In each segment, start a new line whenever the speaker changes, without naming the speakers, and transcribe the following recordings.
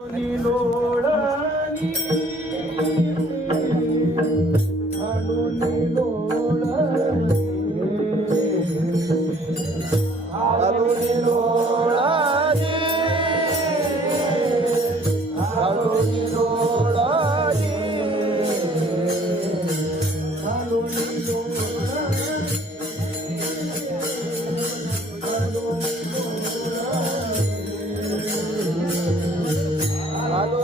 Hallelujah.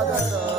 好的走